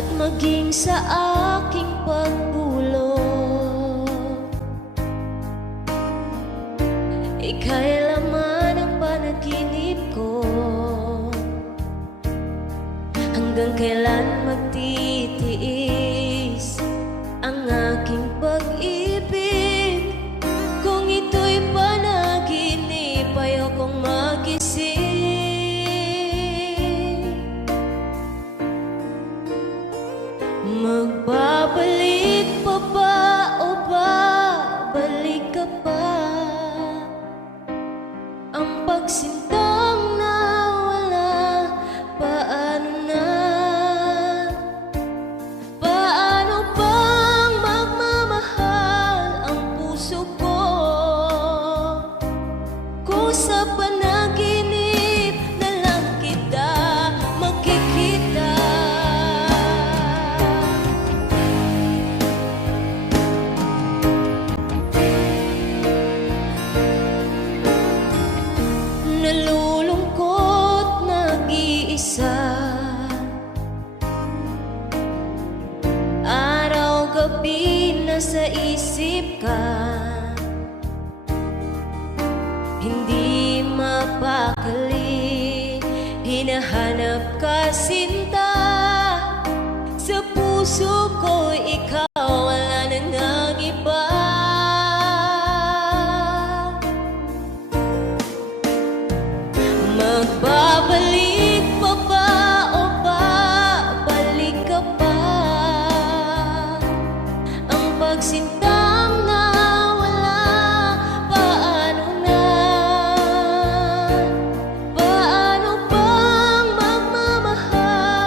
at maging sa aking pagbulong. Ika'y laman ng panaginip ko. Hanggang kailan magtitiis ang aking pag-ibig? Kung ito'y panaginip, ayokong magising. Magbabalik pa ba o babalik ka pa? Ang pagsintang nawala, paano na? Paano bang magmamahal ang puso ko kung sa panaginip na lang kita makikita? Nalulungkot, nag-iisa, araw-gabi nasa isip ka. Hindi mapakali, hinahanap ka sinta. Sa puso ko ikaw, wala nang nag-iba. Magbabalik pa ba o babalik ka pa? Ang pagsintang nawala, paano na? Paano bang magmamahal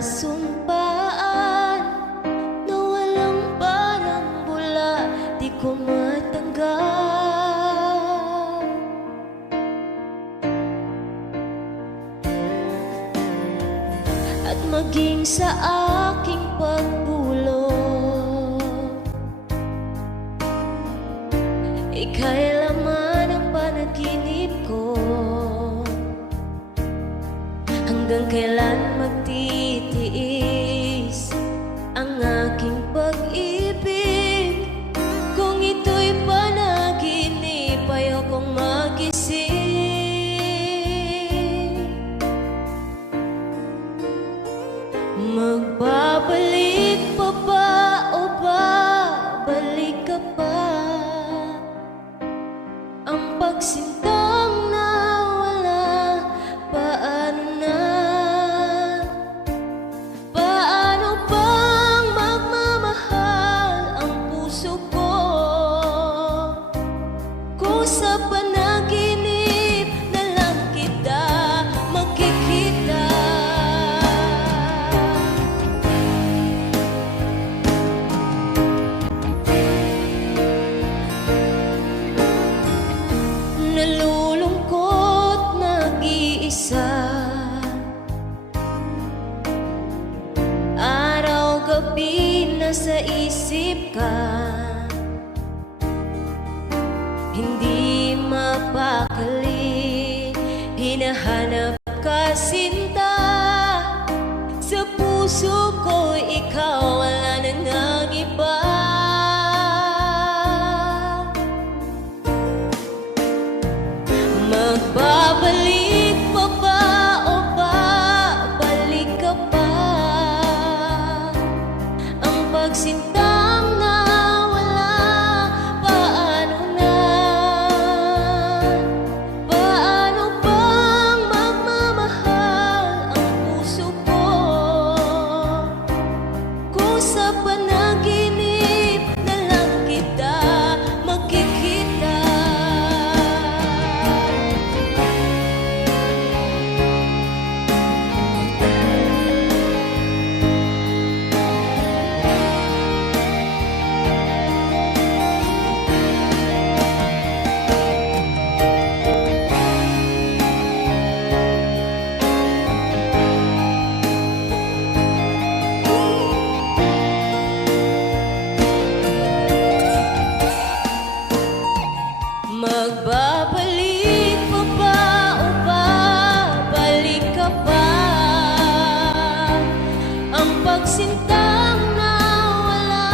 nasumpaan na walang parang bula, di ko matanggap. At maging sa aking pagbulo, ika'y laman ng panaginip ko. Hanggang kailan magtitiis ang aking pag-ibig? Kung ito'y panaginip, ayokong magising. Magbabalik pa ba o babalik ka pa? Ang pagsintang nawala, paano na? Paano bang magmamahal ang puso ko kung sa panaginip na lang kita makikita? Nalulungkot, nag-iisa, araw-gabi nasa isip ka. Hindi mapakali, hinahanap ka sinta. Sa puso ko ikaw, wala nang iba. Magbabalik pa ba o babalik ka pa? Ang pagsintang nawala, paano na? Paano bang magmamahal ang puso ko kung sa panaginip na lang kita makikita? Magbabalik pa ba o babalik ka pa? Ang pagsintang nawala,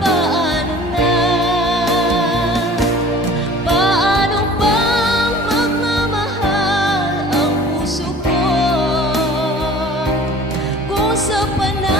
paano na? Paano bang magmamahal ang puso ko kung sa panahon